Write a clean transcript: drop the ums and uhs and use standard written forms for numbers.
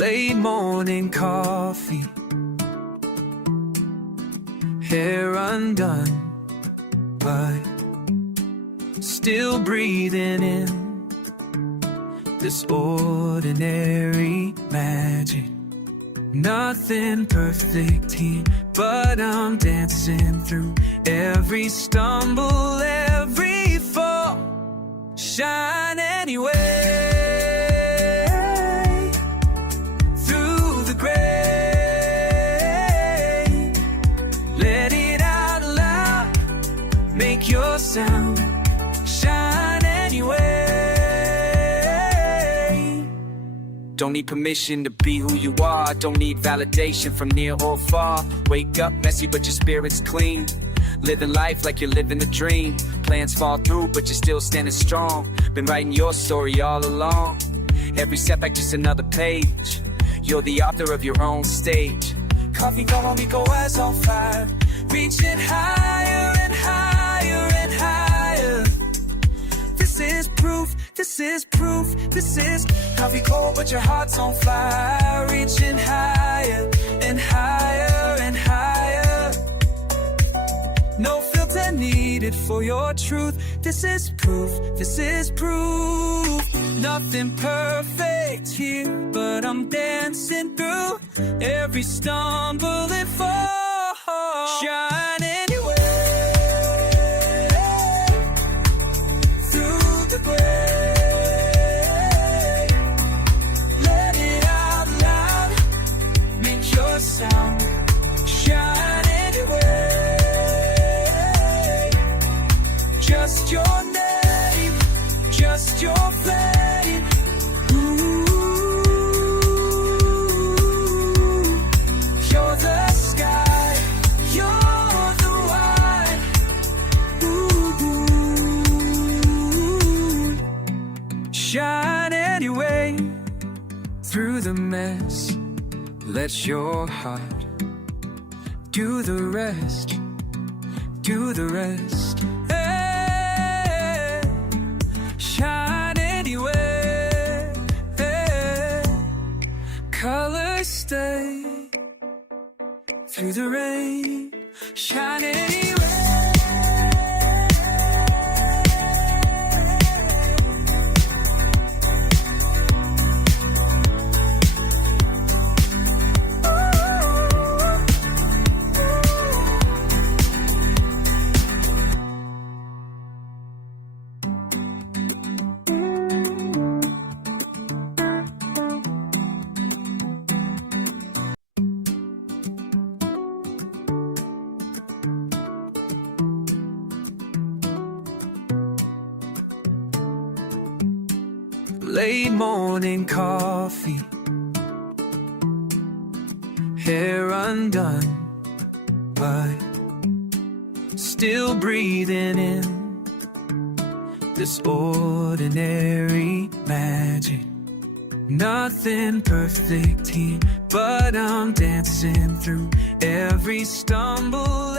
Late morning coffee, hair undone, but still breathing in this ordinary magic. Nothing perfect here, but I'm dancing through every stumble, every fall. Shine anyway, through the gray. Let it out loud, make your sound. Shine anyway. Don't need permission to be who you are. Don't need validation from near or far. Wake up messy but your spirit's clean. Living life like you're living a dream. Plans fall through but you're still standing strong. Been writing your story all along. Every setback just another page. You're the author of your own stage. Coffee got me go as on fire. Reaching higher and higher and higher. This is proof, this is proof, this is coffee cold but your heart's on fire. Reaching higher and higher and higher. No filter needed for your truth. This is proof, this is proof. Nothing perfect here, but I'm dancing through every stumble and fall. Shine anyway, through the gray. Let it out loud, make your sound. Shine anyway. Just your name, just your flame. Ooh, you're the sky, you're the wine. Ooh, shine anyway, through the mess. Let your heart do the rest, do the rest. Shine anyway, colors stay through the rain. Shine anyway. Late morning coffee, hair undone, but still breathing in this ordinary magic. Nothing perfect here, but I'm dancing through every stumble.